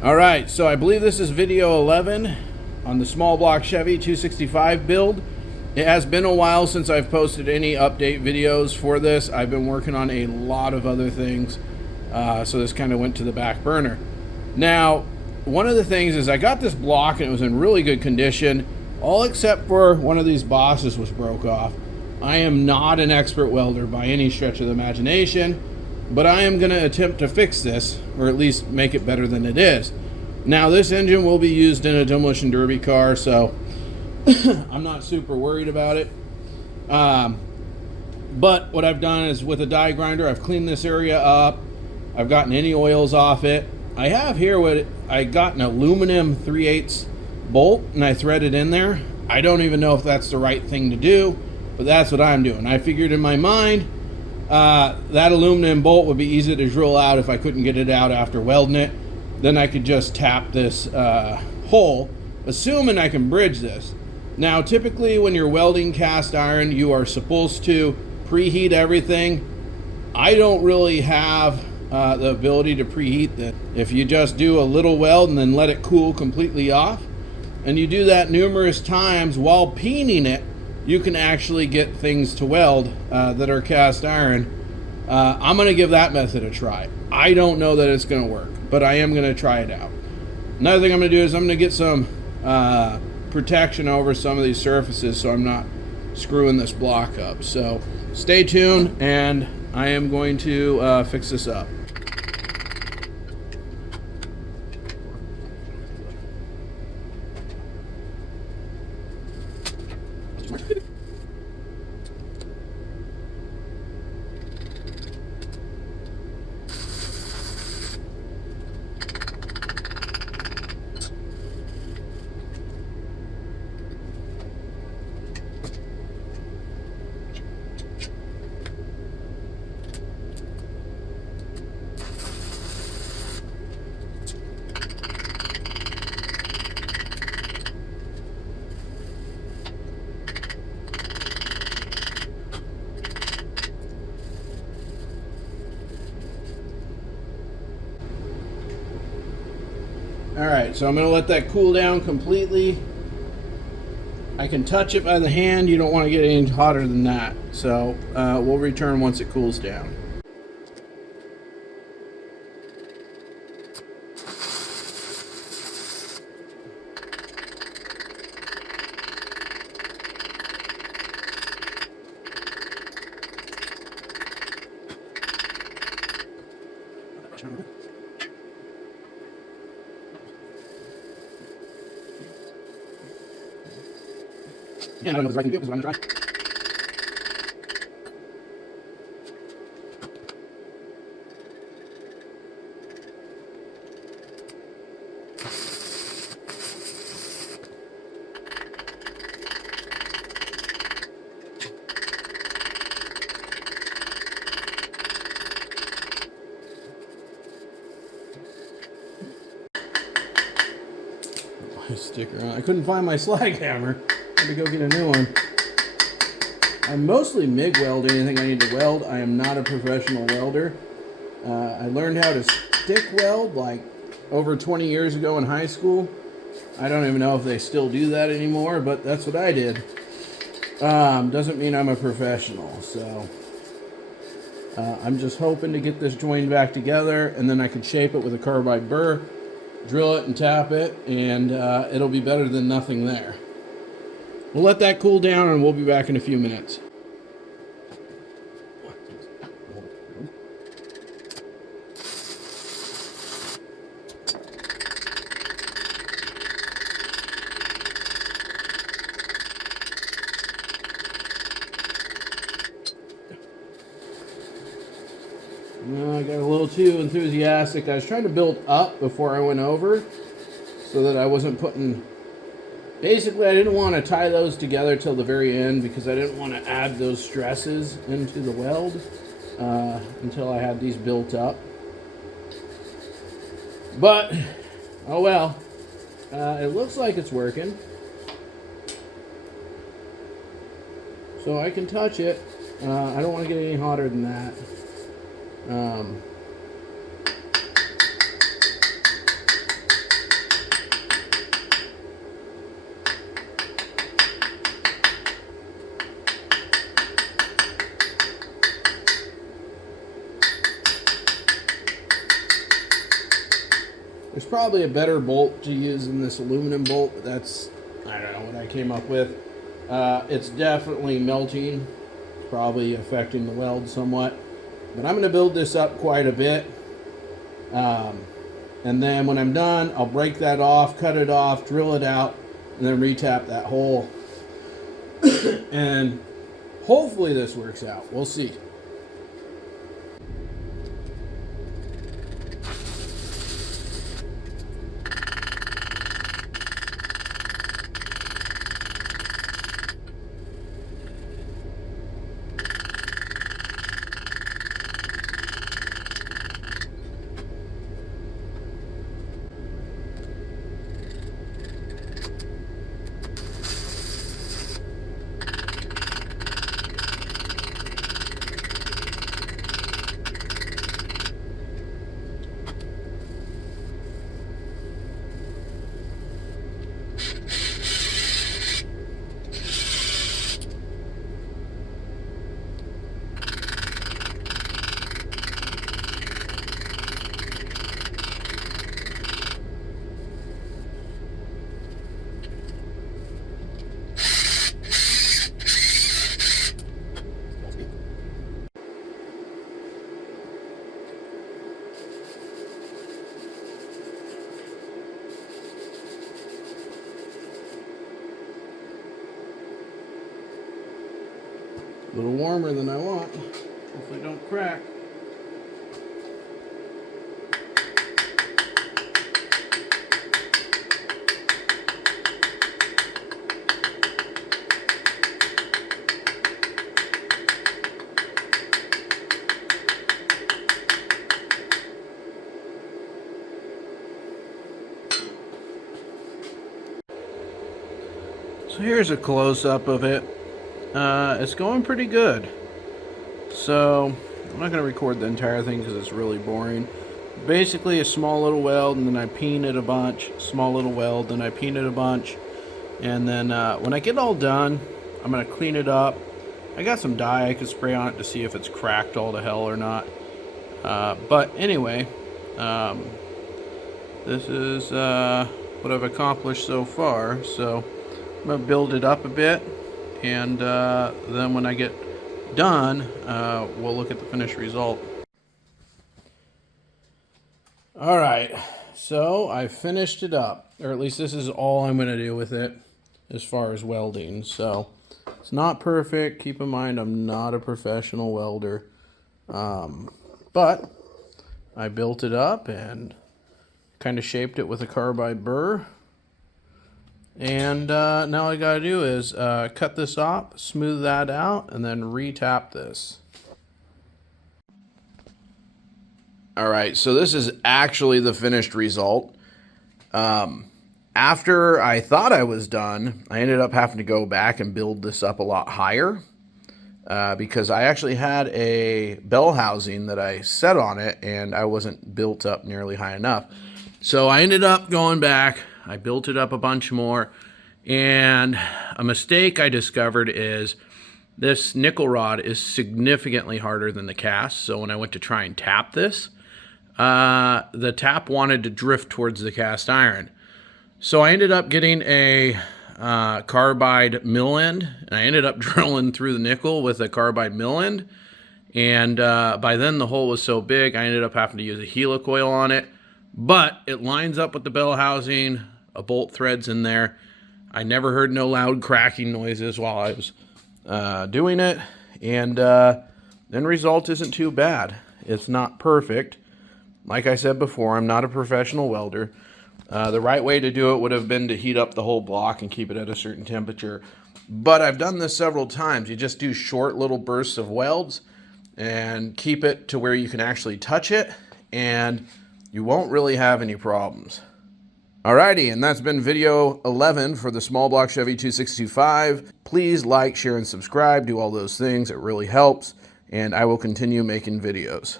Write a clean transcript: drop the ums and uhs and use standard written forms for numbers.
All right, so I believe this is video 11 on the small block Chevy 265 build. It has been a while since I've posted any update videos for this. I've been working on a lot of other things, so this kind of went to the back burner. Now, one of the things is I got this block and it was in really good condition, all except for one of these bosses was broke off. I am not an expert welder by any stretch of the imagination, but I am going to attempt to fix this, or at least make it better than it is. Now, this engine will be used in a demolition derby car, so I'm not super worried about it. But what I've done is with a die grinder, I've cleaned this area up. I've gotten any oils off it. I have here what I got an aluminum 3/8 bolt, and I threaded in there. I don't even know if that's the right thing to do, but that's what I'm doing. I figured in my mind, that aluminum bolt would be easy to drill out if I couldn't get it out after welding it. Then I could just tap this hole, assuming I can bridge this. Now, typically when you're welding cast iron, you are supposed to preheat everything. I don't really have the ability to preheat that. If you just do a little weld and then let it cool completely off, and you do that numerous times while peening it, you can actually get things to weld that are cast iron. I'm going to give that method a try. I don't know that it's going to work, but I am going to try it out. Another thing I'm going to do is I'm going to get some protection over some of these surfaces so I'm not screwing this block up. So stay tuned, and I am going to fix this up. Alright, so I'm going to let that cool down completely. I can touch it by the hand. You don't want to get any hotter than that. So we'll return once it cools down. Yeah, I don't know if it's right thing to do, because I'm going to try. Sticker on. I couldn't find my slag hammer. I had to go get a new one. I mostly MIG weld anything I need to weld. I am not a professional welder. I learned how to stick weld like over 20 years ago in high school. I don't even know if they still do that anymore, but that's what I did. Doesn't mean I'm a professional, so I'm just hoping to get this joined back together, and then I can shape it with a carbide burr, drill it and tap it, and it'll be better than nothing there. We'll let that cool down, and we'll be back in a few minutes. I got a little too enthusiastic. I was trying to build up before I went over so that I wasn't putting... Basically, I didn't want to tie those together till the very end because I didn't want to add those stresses into the weld until I had these built up. But, oh well. It looks like it's working. So I can touch it. I don't want to get any hotter than that. There's probably a better bolt to use than this aluminum bolt, but that's, I don't know what I came up with. It's definitely melting, probably affecting the weld somewhat. But I'm going to build this up quite a bit. And then when I'm done, I'll break that off, cut it off, drill it out, and then retap that hole. And hopefully this works out. We'll see. A little warmer than I want. Hopefully it don't crack. So here's a close-up of it. It's going pretty good. So I'm not going to record the entire thing because it's really boring. Basically a small little weld, and then I peen it a bunch. Small little weld, then I peen it a bunch. And then when I get it all done, I'm going to clean it up. I got some dye I could spray on it to see if it's cracked all to hell or not. But anyway, this is what I've accomplished so far. So I'm going to build it up a bit. And then when I get done, we'll look at the finished result. Alright, so I finished it up. Or at least this is all I'm going to do with it as far as welding. So it's not perfect. Keep in mind I'm not a professional welder. But I built it up and kind of shaped it with a carbide burr. And now all I gotta do is cut this off, smooth that out, and then retap this. Alright, so this is actually the finished result. After I thought I was done, I ended up having to go back and build this up a lot higher. Because I actually had a bell housing that I set on it, and I wasn't built up nearly high enough. So I ended up going back. I built it up a bunch more, and a mistake I discovered is this nickel rod is significantly harder than the cast. So when I went to try and tap this, the tap wanted to drift towards the cast iron. So I ended up getting a carbide mill end, and I ended up drilling through the nickel with a carbide mill end. And by then the hole was so big, I ended up having to use a helicoil on it. But it lines up with the bell housing, a bolt thread's in there. I never heard no loud cracking noises while I was doing it. And end result isn't too bad. It's not perfect. Like I said before, I'm not a professional welder. The right way to do it would have been to heat up the whole block and keep it at a certain temperature. But I've done this several times. You just do short little bursts of welds and keep it to where you can actually touch it, and you won't really have any problems. Alrighty, and that's been video 11 for the small block Chevy 2625. Please like, share, and subscribe. Do all those things. It really helps. And I will continue making videos.